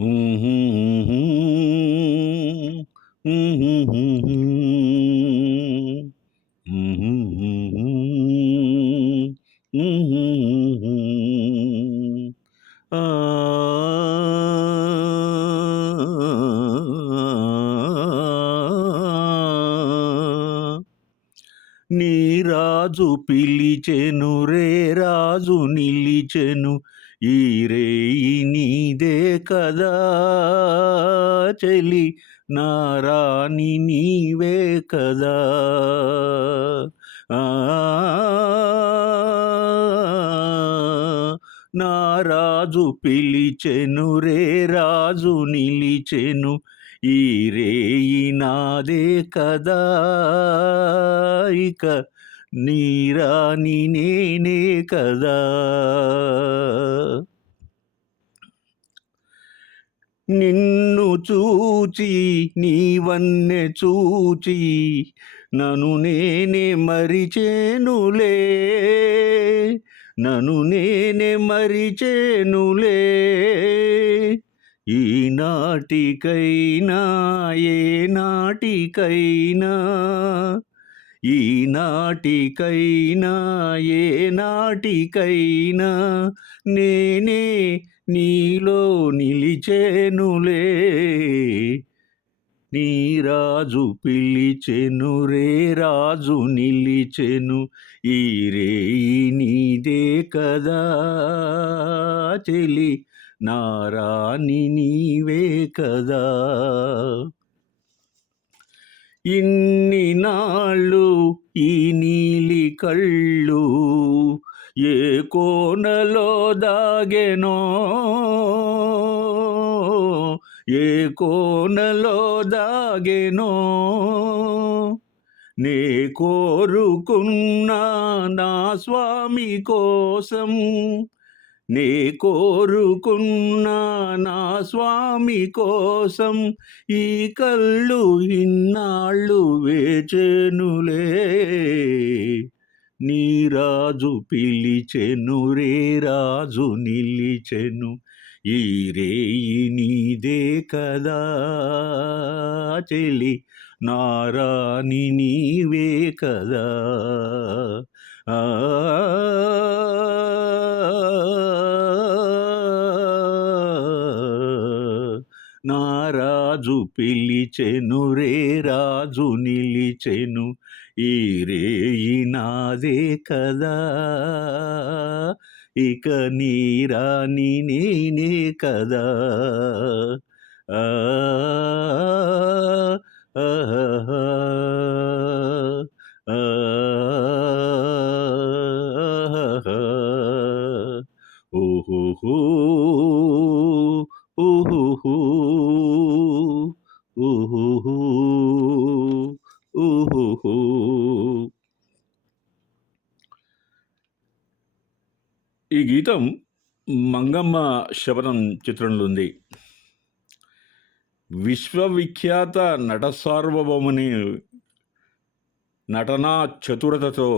ఆ! నీ రాజు పిలిచెను రే రాజు నిలిచెను ఈ రేయి నీదే కదా చెలి నా రాణి నీవే కదా ఆ నా రాజు పిలిచెను రే రాజు నిలిచెను ఈ రేయి నాదే కదా ఇక నీ రాణి నేనే కదా నిన్ను చూచి నీవన్నె చూచి నన్ను నేనే మరిచేనులే నన్ను నేనే మరిచేనులే ఈనాటికైనా ఏ నాటికైనా ఈనాటికైనా ఏ నాటికైనా నేనే నీలో నిలిచేనులే నీ రాజు పిలిచెను రే రాజు నిలిచెను ఈ రేయి నీదే కదా చెలి నా రాణి నీవే కదా ఇన్ని నాళ్ళు ఈ నీలి కళ్ళు ఏ కోనలో దాగెనో ఏ కోనలో దాగెనో నే కోరుకున్నా నా స్వామి కోసం నే కోరుకున్నా నా స్వామి కోసం ఈ కళ్ళు ఇన్నాళ్ళు వేచెనులే నీ రాజు పిలిచెను రే రాజు నిలిచెను ఈ రేయి నీదే కదా చెలి నా రాణి నీవే కదా ఆ నా రాజు పిలిచెను రే రాజు నిలిచెను ఈ రేయి నాదే కదా ఇక నీ రాణి నేనే కదా ఆ ఆహా ఓహో ఊహుహు ఊహుహు ఊహుహు. ఈ గీతం మంగమ్మ శబరం చిత్రంలో ఉంది. విశ్వవిఖ్యాత నట సార్వభౌముని నటనా చతురతతో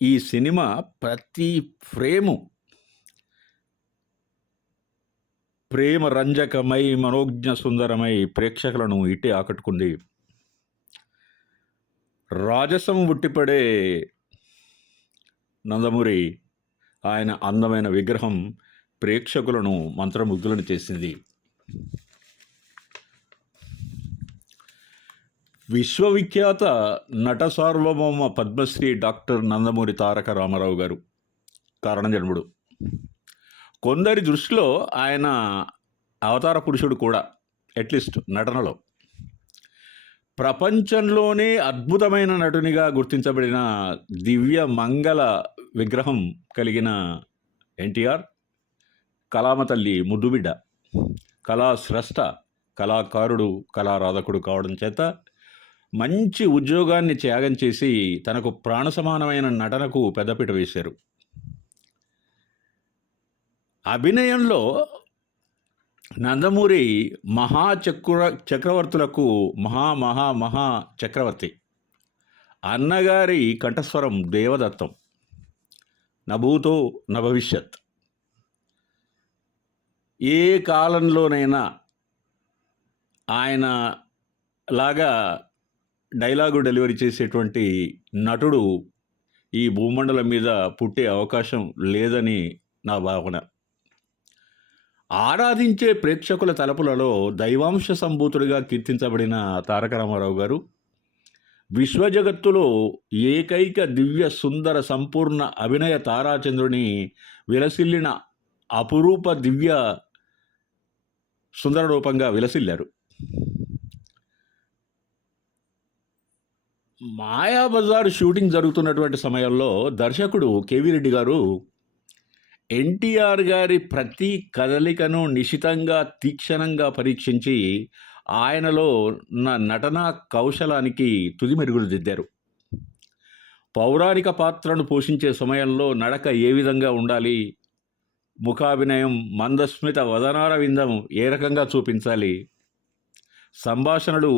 ఈ సినిమా ప్రతి ఫ్రేము ప్రేమ రంజకమై మనోజ్ఞ సుందరమై ప్రేక్షకులను ఇట్టే ఆకట్టుకుంది. రాజసం ఉట్టిపడే నందమూరి ఆయన అందమైన విగ్రహం ప్రేక్షకులను మంత్రముగ్ధులను చేసింది. విశ్వవిఖ్యాత నట సార్వభౌమ పద్మశ్రీ డాక్టర్ నందమూరి తారక రామారావు గారు కారణజన్ముడు. కొందరి దృష్టిలో ఆయన అవతార పురుషుడు కూడా, అట్లీస్ట్ నటనలో. ప్రపంచంలోనే అద్భుతమైన నటునిగా గుర్తించబడిన దివ్య మంగళ విగ్రహం కలిగిన ఎన్టీఆర్ కళామ తల్లి ముద్దుబిడ్డ, కళాస్రష్ట, కళాకారుడు, కళారాధకుడు కావడం చేత మంచి ఉద్యోగాన్ని త్యాగం చేసి తనకు ప్రాణ సమానమైన నటనకు పెద్దపీట వేశారు. అభినయంలో నందమూరి చక్రవర్తులకు మహా చక్రవర్తి. అన్నగారి కంఠస్వరం దేవదత్తం, నభూతో నభవిష్యత్. ఏ కాలంలోనైనా ఆయన లాగా డైలాగు డెలివరీ చేసేటువంటి నటుడు ఈ భూమండలం మీద పుట్టే అవకాశం లేదని నా భావన. ఆరాధించే ప్రేక్షకుల తలపులలో దైవాంశ సంభూతుడిగా కీర్తించబడిన తారక రామారావు గారు విశ్వజగత్తులో ఏకైక దివ్య సుందర సంపూర్ణ అభినయ తారాచంద్రుని విలసిల్లిన అపురూప దివ్య సుందర రూపంగా విలసిల్లారు. మాయాబజార్ షూటింగ్ జరుగుతున్నటువంటి సమయంలో దర్శకుడు కేవీ రెడ్డి గారు ఎన్టీఆర్ గారి ప్రతి కదలికను నిశితంగా తీక్షణంగా పరీక్షించి ఆయనలో నటనా కౌశలానికి తుది మెరుగులు దిద్దారు. పౌరాణిక పాత్రను పోషించే సమయంలో నడక ఏ విధంగా ఉండాలి, ముఖాభినయం, మందస్మిత వదనార విందం ఏ రకంగా చూపించాలి, సంభాషణలు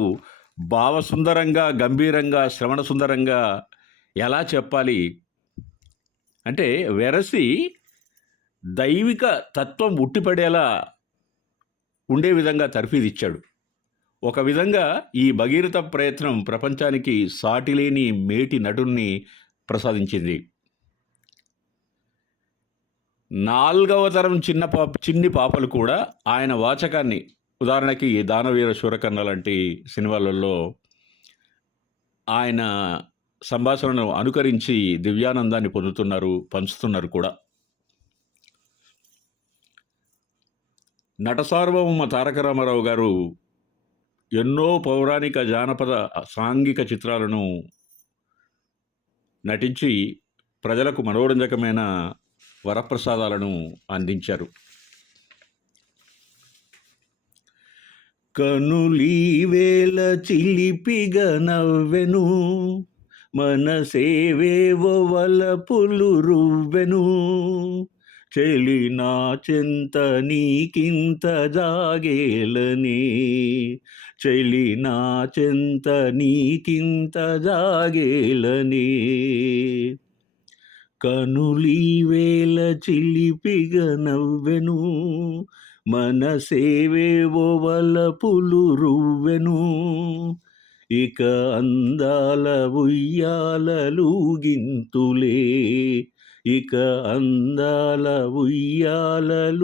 భావసుందరంగా, గంభీరంగా, శ్రవణ సుందరంగా ఎలా చెప్పాలి అంటే వెరసి దైవిక తత్వం ఉట్టిపడేలా ఉండే విధంగా తర్ఫీదిచ్చాడు. ఒక విధంగా ఈ భగీరథ ప్రయత్నం ప్రపంచానికి సాటిలేని మేటి నటుణ్ణి ప్రసాదించింది. 4వ తరం చిన్ని పాపలు కూడా ఆయన వాచకాన్ని, ఉదాహరణకి దానవీర శూరకర్ణ లాంటి సినిమాలలో ఆయన సంభాషణను అనుకరించి దివ్యానందాన్ని పొందుతున్నారు, పంచుతున్నారు కూడా. నట సార్వభౌమ తారక రామారావు గారు ఎన్నో పౌరాణిక, జానపద, సాంఘిక చిత్రాలను నటించి ప్రజలకు మనోరంజకమైన వరప్రసాదాలను అందించారు. కనులీవేళ చిలిపిగా నవ్వెను, మనసేవేవో వలపులు రువ్వెను, చెలి నా చెంత నీకింత జాగేలని, చెలి నా చెంత నీకింత జాగేలని, కనులీవేళ చిలిపిగా నవ్వెను, మనసేవేవో వలపులు రువ్వెను, ఇక అందాల ఉయ్యాలలుగింతులే, ఇక అందాల ఉయ్యాలలుగింతులే,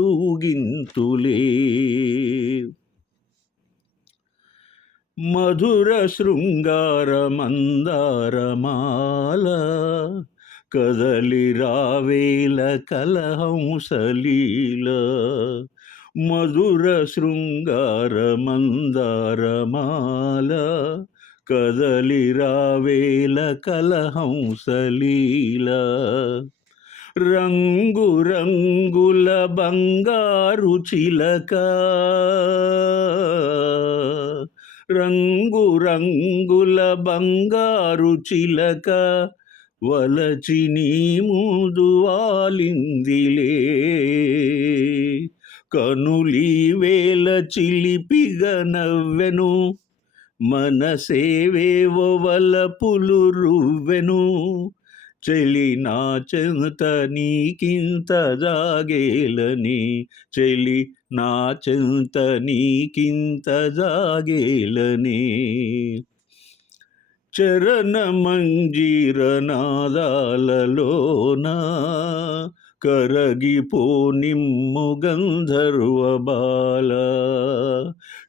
మధుర శృంగార మందారమాల, కదలి రావేల కలహంసలీల, మధుర శృంగార మందారమాల, కదలి రావేల కలహంసలీల, రంగు రంగుల బంగారు చిలక, రంగు రంగుల బంగారు చిలక, వలచి నీ ముందు వాలిందిలే, కనులీవేళ చిలిపిగా నవ్వెను, మనసేవేవో వలపులు రువ్వెను, చెలి నా చెంత నీకింత జాగేలని, చెలి నా చెంత నీకింత జాగేలని, చరణ మంజీర నాదాలలోన కరగిపోనిమ్ము గంధర్వ బాల,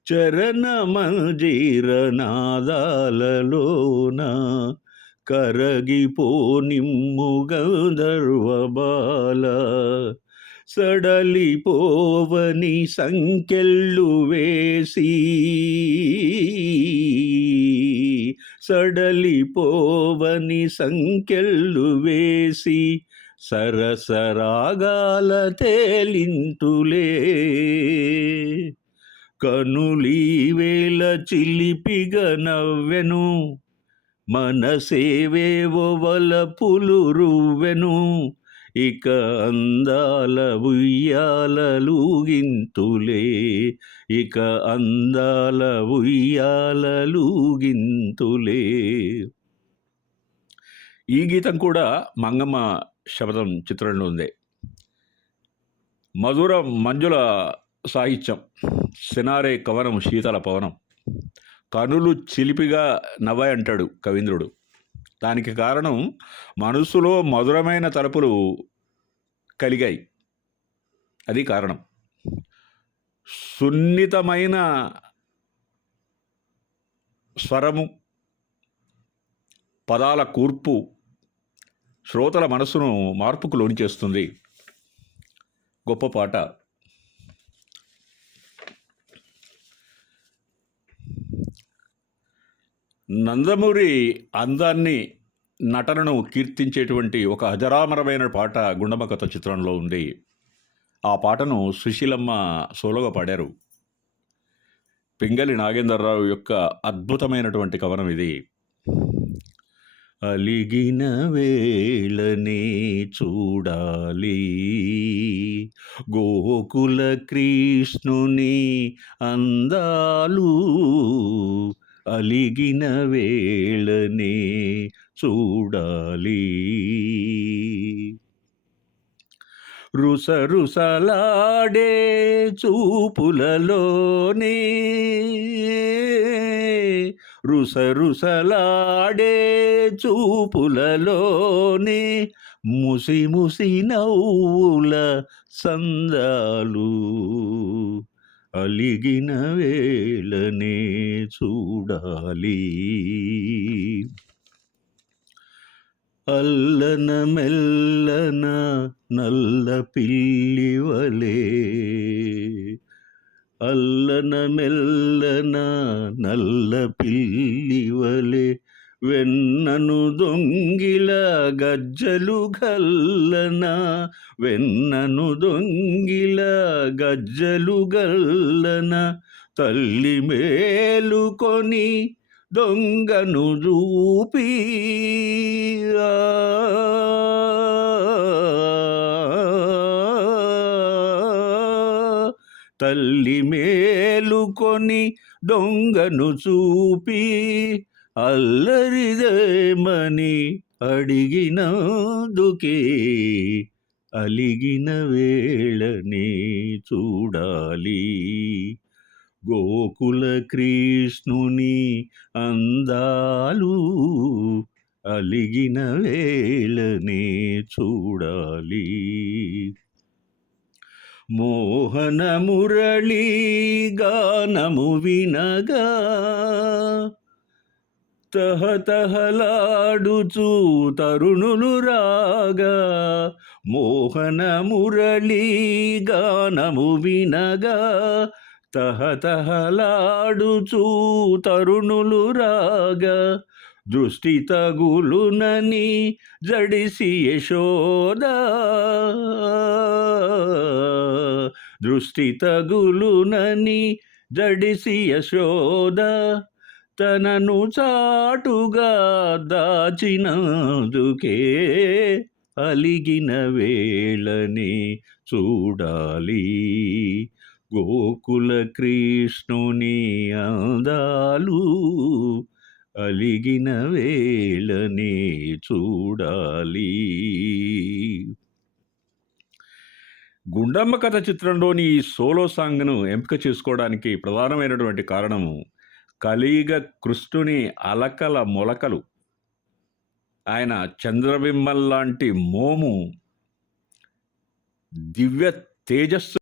చరణ మంజీర నాదాలలోన కరగిపోనిమ్ము గంధర్వ బాల, సడలిపోవని సంకెళ్ళు వేసి, సడలిపోవని సంకెళ్ళు వేసి, సరసరాగాల తేలింతులే, కనులీవేళ చిలిపిగా నవ్వెను, మనసేవేవో వలపులు రువ్వెను, ఇక అందాల ఉయ్యాలలుగింతులే, ఇక అందాల ఉయ్యాలలుగింతులే. ఈ గీతం కూడా మంగమ్మ శబదం చిత్రంలో ఉంది. మధుర మంజుల సాహిత్యం. సినారే కవనం శీతల పవనం. కనులు చిలిపిగా నవ్వాయంటాడు కవీంద్రుడు. దానికి కారణం మనసులో మధురమైన తలుపులు కలిగాయి. అది కారణం. సున్నితమైన స్వరము, పదాల కూర్పు శ్రోతల మనస్సును మార్పుకు లోని చేస్తుంది. గొప్ప పాట. నందమూరి అందాన్ని, నటనను కీర్తించేటువంటి ఒక అజరామరమైన పాట గుండమ్మ కథ చిత్రంలో ఉంది. ఆ పాటను సుశీలమ్మ సోలోగా పాడారు. పింగళి నాగేంద్రరావు యొక్క అద్భుతమైనటువంటి కవనం ఇది. అలిగిన వేళనే చూడాలి గోకుల కృష్ణుని అందాలు, అలిగిన వేళనే చూడాలి. రుసరుసలాడే చూపులలోనే, రుసరుసలాడే చూపులలోనే ముసి ముసి నవ్వుల సందాలు, అలిగిన వేళనే చూడాలి. అల్లన మెల్లన నల్ల పిల్లివలే, అల్లన మెల్లన నల్ల పిల్లివలే వెన్నను దొంగిల గజ్జలు గల్లన, వెన్నను దొంగిల గజ్జలు గల్లన తల్లి మేలుకొని దొంగను చూపి, తల్లి మేలుకొని దొంగను చూపి అల్లరిదేమని అడిగినందుకే, అలిగిన వేళనే చూడాలి గోకుల కృష్ణుని అందాలు, అలిగిన వేళనే చూడాలి. మోహన మురళీ గానము వినగా తహతహలాడుచు తరుణులు రాగా, మోహన మురళీ గానము వినగా తహతహలాడుచు తరుణులు రాగా, దృష్టి తగులునని జడిసి యశోద, దృష్టి తగులునని జడిసి యశోద తనను చాటుగా దాచినందుకే, అలిగిన వేళనే చూడాలి గోకుల కృష్ణుని అందాలు, అలిగిన వేళనే చూడాలి. గుండమ్మ కథ చిత్రంలోని ఈ సోలో సాంగ్ను ఎంపిక చేసుకోవడానికి ప్రధానమైనటువంటి కారణము కలియుగ కృష్ణుని అలకల మొలకలు, ఆయన చంద్రబింబం లాంటి మోము, దివ్య తేజస్సు